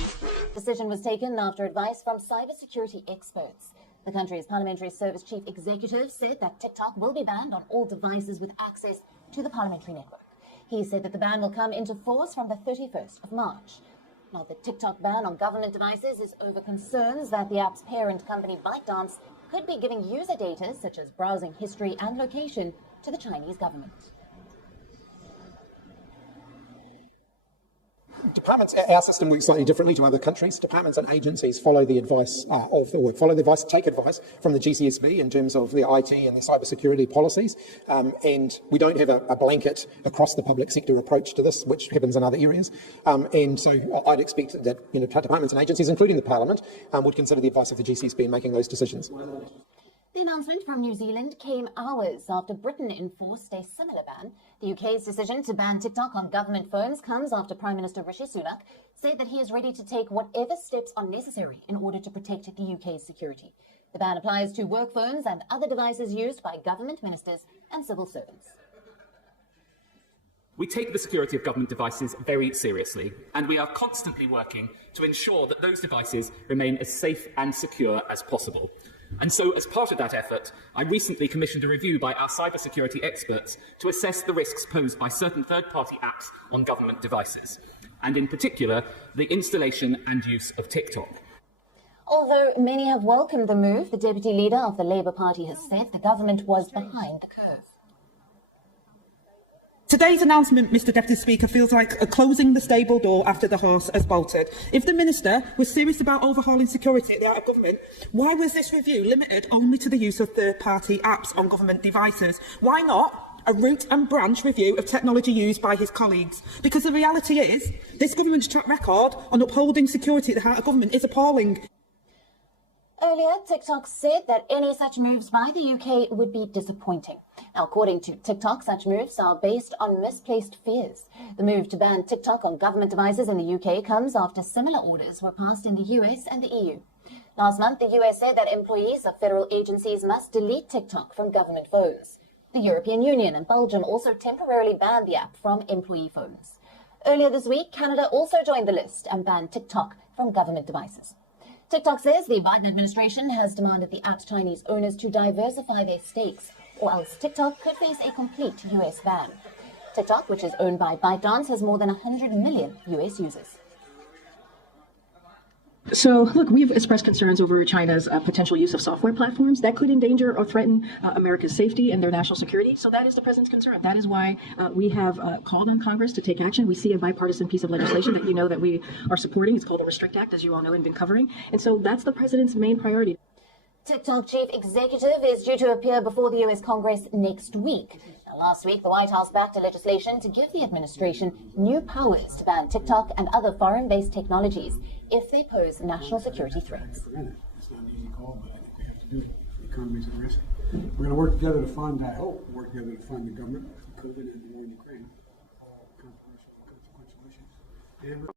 The decision was taken after advice from cybersecurity experts. The country's Parliamentary Service Chief Executive said that TikTok will be banned on all devices with access to the parliamentary network. He said that the ban will come into force from the 31st of March. Now, the TikTok ban on government devices is over concerns that the app's parent company ByteDance could be giving user data such as browsing history and location to the Chinese government. Departments, our system works slightly differently to other countries. Departments and agencies follow the advice take advice from the GCSB in terms of their IT and their cybersecurity policies. And we don't have a blanket across the public sector approach to this, which happens in other areas. And so I'd expect that departments and agencies, including the Parliament, would consider the advice of the GCSB in making those decisions. The announcement from New Zealand came hours after Britain enforced a similar ban. The UK's decision to ban TikTok on government phones comes after Prime Minister Rishi Sunak said that he is ready to take whatever steps are necessary in order to protect the UK's security. The ban applies to work phones and other devices used by government ministers and civil servants. We take the security of government devices very seriously, and we are constantly working to ensure that those devices remain as safe and secure as possible. And so, as part of that effort, I recently commissioned a review by our cybersecurity experts to assess the risks posed by certain third-party apps on government devices, and in particular, the installation and use of TikTok. Although many have welcomed the move, the deputy leader of the Labour Party has said the government was behind the curve. Today's announcement, Mr Deputy Speaker, feels like closing the stable door after the horse has bolted. If the Minister was serious about overhauling security at the Art of Government, why was this review limited only to the use of third-party apps on government devices? Why not a root and branch review of technology used by his colleagues? Because the reality is, this government's track record on upholding security at the heart of government is appalling. Earlier, TikTok said that any such moves by the UK would be disappointing. Now, according to TikTok, such moves are based on misplaced fears. The move to ban TikTok on government devices in the UK comes after similar orders were passed in the US and the EU. Last month, the US said that employees of federal agencies must delete TikTok from government phones. The European Union and Belgium also temporarily banned the app from employee phones. Earlier this week, Canada also joined the list and banned TikTok from government devices. TikTok says the Biden administration has demanded the app's Chinese owners to diversify their stakes, or else TikTok could face a complete US ban. TikTok, which is owned by ByteDance, has more than 100 million US users. So, look, we've expressed concerns over China's potential use of software platforms that could endanger or threaten America's safety and their national security. So that is the president's concern. That is why we have called on Congress to take action. We see a bipartisan piece of legislation that you know that we are supporting. It's called the Restrict Act, as you all know and been covering. And so that's the president's main priority. TikTok chief executive is due to appear before the US Congress next week. Now, last week, the White House backed a legislation to give the administration new powers to ban TikTok and other foreign-based technologies if they pose national security threats. It's not an easy call, but I think we have to do it. The economy's at risk. We're going to work together to fund, I hope, work together to fund the government, COVID and the war in Ukraine, controversial and consequential issues. And